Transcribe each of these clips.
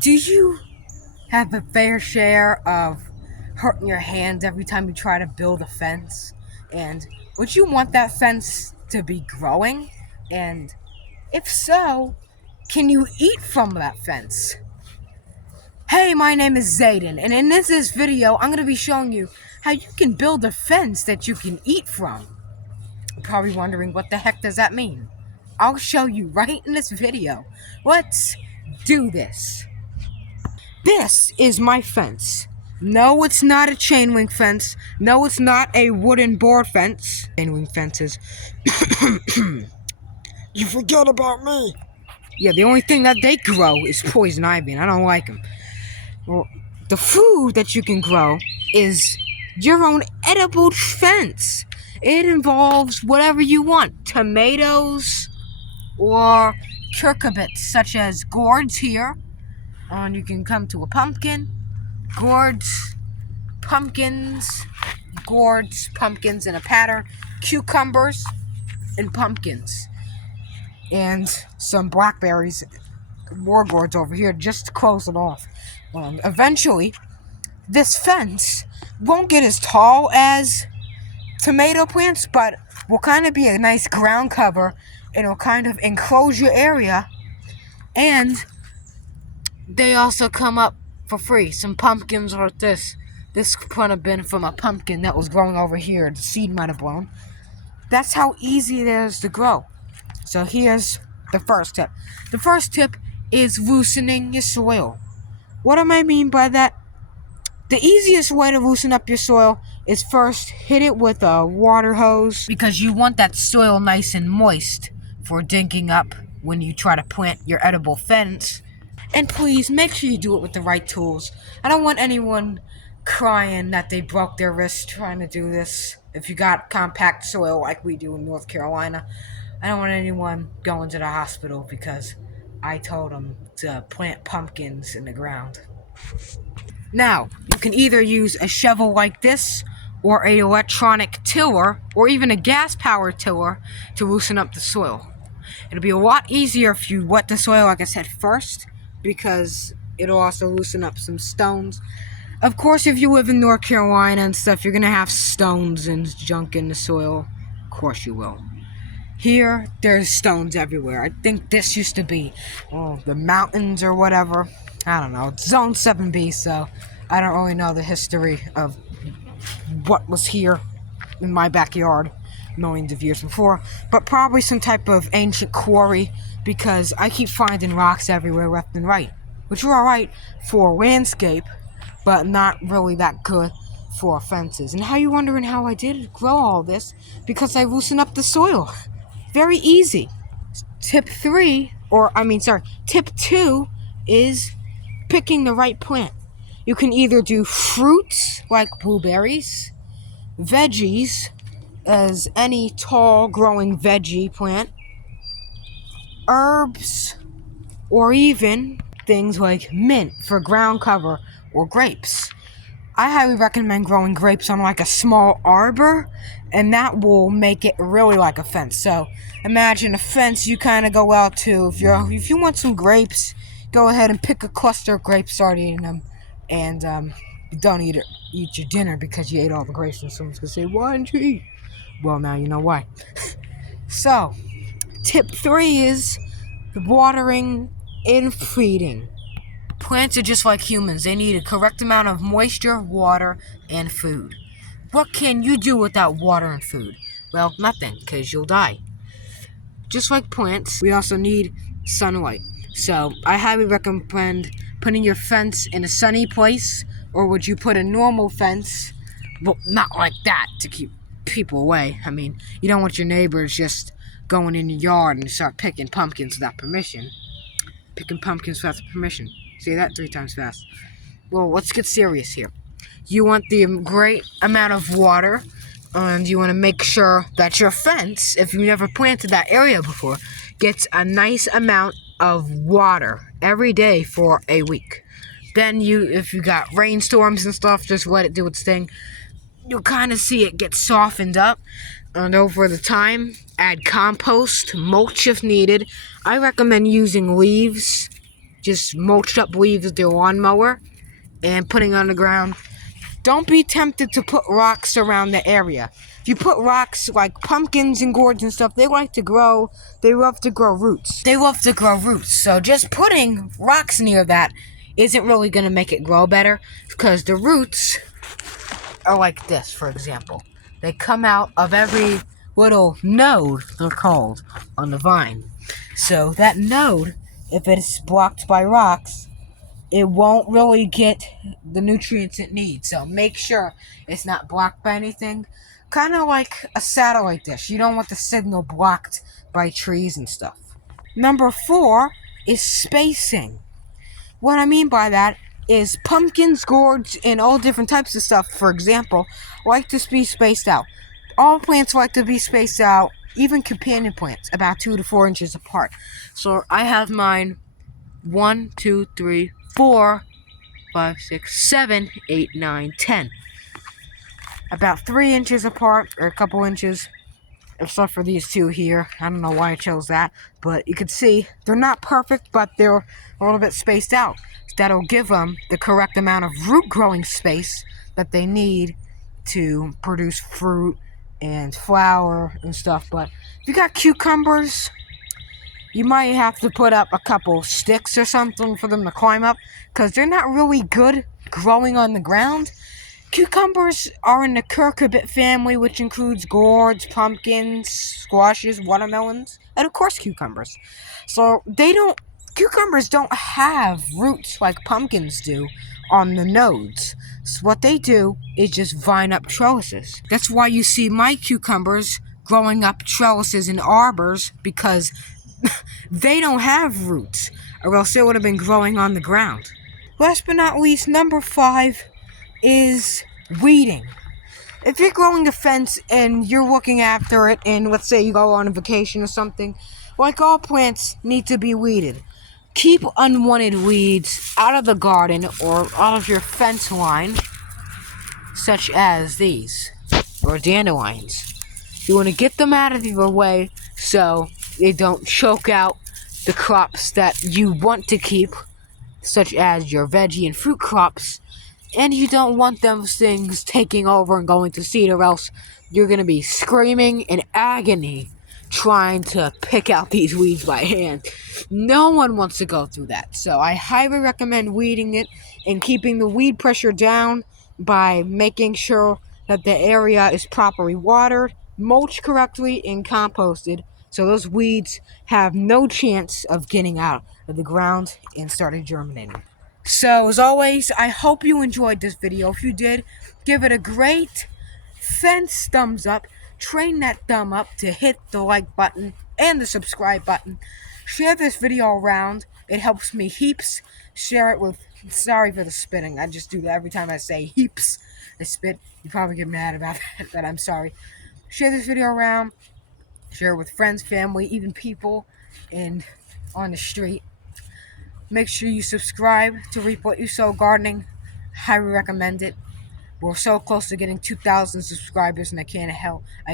Do you have a fair share of hurting your hands every time you try to build a fence? And would you want that fence to be growing? And if so, can you eat from that fence? Hey, my name is Zayden, and in this video, I'm going to be showing you how you can build a fence that you can eat from. You're probably wondering, what the heck does that mean? I'll show you right in this video. Let's do this. This is my fence. No, it's not a chain link fence. No, it's not a wooden board fence. Chain link fences. You forget about me. Yeah, the only thing that they grow is poison ivy, and I don't like them. Well, the food that you can grow is your own edible fence. It involves whatever you want. Tomatoes or cucurbits, such as gourds here. And you can come to a pumpkin, gourds, pumpkins, gourds, pumpkins in a pattern, cucumbers, and pumpkins. And some blackberries, more gourds over here, just to close it off. Eventually, this fence won't get as tall as tomato plants, but will kind of be a nice ground cover. It'll kind of enclose your area, and they also come up for free. Some pumpkins like this. This could have been from a pumpkin that was growing over here. The seed might have blown. That's how easy it is to grow. So here's the first tip. The first tip is loosening your soil. What do I mean by that? The easiest way to loosen up your soil is first hit it with a water hose, because you want that soil nice and moist for digging up when you try to plant your edible fence. And please, make sure you do it with the right tools. I don't want anyone crying that they broke their wrist trying to do this. If you got compact soil like we do in North Carolina, I don't want anyone going to the hospital because I told them to plant pumpkins in the ground. Now, you can either use a shovel like this, or an electronic tiller, or even a gas-powered tiller to loosen up the soil. It'll be a lot easier if you wet the soil, like I said, first, because it'll also loosen up some stones. Of course, if you live in North Carolina and stuff, you're going to have stones and junk in the soil. Of course you will. Here, there's stones everywhere. I think this used to be the mountains or whatever. I don't know. It's Zone 7B, so I don't really know the history of what was here in my backyard millions of years before. But probably some type of ancient quarry, because I keep finding rocks everywhere left and right, which are alright for landscape, but not really that good for fences. And how you wondering how I did grow all this? Because I loosened up the soil. Very easy. Tip 2 is picking the right plant. You can either do fruits like blueberries, veggies as any tall growing veggie plant, herbs, or even things like mint for ground cover, or grapes. I highly recommend growing grapes on like a small arbor, and that will make it really like a fence. So imagine a fence you kind of go out to. If you want some grapes, go ahead and pick a cluster of grapes, start eating them, and don't eat your dinner because you ate all the grapes, and someone's gonna say, "Why didn't you eat?" Well, now you know why. So, tip 3 is the watering and feeding. Plants are just like humans. They need a correct amount of moisture, water, and food. What can you do without water and food? Well, nothing, because you'll die. Just like plants, we also need sunlight. So, I highly recommend putting your fence in a sunny place, or would you put a normal fence, well, not like that, to keep people away. I mean, you don't want your neighbors just going in your yard and start picking pumpkins without permission. Picking pumpkins without permission. Say that 3 times fast. Well, let's get serious here. You want the great amount of water, and you want to make sure that your fence, if you never planted that area before, gets a nice amount of water every day for a week. Then if you got rainstorms and stuff, just let it do its thing. You'll kind of see it get softened up, and over the time, add compost, mulch if needed. I recommend using leaves just mulched up leaves with your lawnmower and putting on the ground. Don't be tempted to put rocks around the area. If you put rocks like pumpkins and gourds and stuff, they love to grow roots. So just putting rocks near that isn't really going to make it grow better, because the roots are like this, for example. They come out of every little node, they're called, on the vine. So that node, if it's blocked by rocks, it won't really get the nutrients it needs. So make sure it's not blocked by anything. Kind of like a satellite dish. You don't want the signal blocked by trees and stuff. Number 4 is spacing. What I mean by that is pumpkins, gourds, and all different types of stuff, for example, like to be spaced out. All plants like to be spaced out, even companion plants, about 2 to 4 inches apart. So I have mine 1, 2, 3, 4, 5, 6, 7, 8, 9, 10. About 3 inches apart, or a couple inches, except for these two here. I don't know why I chose that, but you can see they're not perfect, but they're a little bit spaced out. That'll give them the correct amount of root growing space that they need to produce fruit and flower and stuff. But if you got cucumbers, you might have to put up a couple sticks or something for them to climb up, because they're not really good growing on the ground. Cucumbers are in the cucurbit family, which includes gourds, pumpkins, squashes, watermelons, and of course cucumbers. So cucumbers don't have roots like pumpkins do on the nodes. So what they do is just vine up trellises. That's why you see my cucumbers growing up trellises and arbors, because they don't have roots, or else it would have been growing on the ground. Last but not least, number 5 is weeding. If you're growing a fence and you're looking after it, and let's say you go on a vacation or something, like all plants need to be weeded. Keep unwanted weeds out of the garden or out of your fence line, such as these, or dandelions. You want to get them out of your way so they don't choke out the crops that you want to keep, such as your veggie and fruit crops, and you don't want those things taking over and going to seed, or else you're going to be screaming in agony trying to pick out these weeds by hand. No one wants to go through that. So I highly recommend weeding it and keeping the weed pressure down by making sure that the area is properly watered, mulched correctly, and composted, so those weeds have no chance of getting out of the ground and starting germinating. So, as always, I hope you enjoyed this video. If you did, give it a great fence thumbs up. Train that thumb up to hit the like button and the subscribe button. Share this video around. It helps me heaps. Share it with... Sorry for the spitting. I just do that every time I say heaps. I spit. You probably get mad about that, but I'm sorry. Share this video around. Share it with friends, family, even people on the street. Make sure you subscribe to Reap What You Sow Gardening. Highly recommend it. We're so close to getting 2,000 subscribers, and I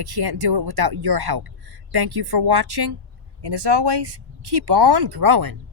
can't do it without your help. Thank you for watching, and as always, keep on growing.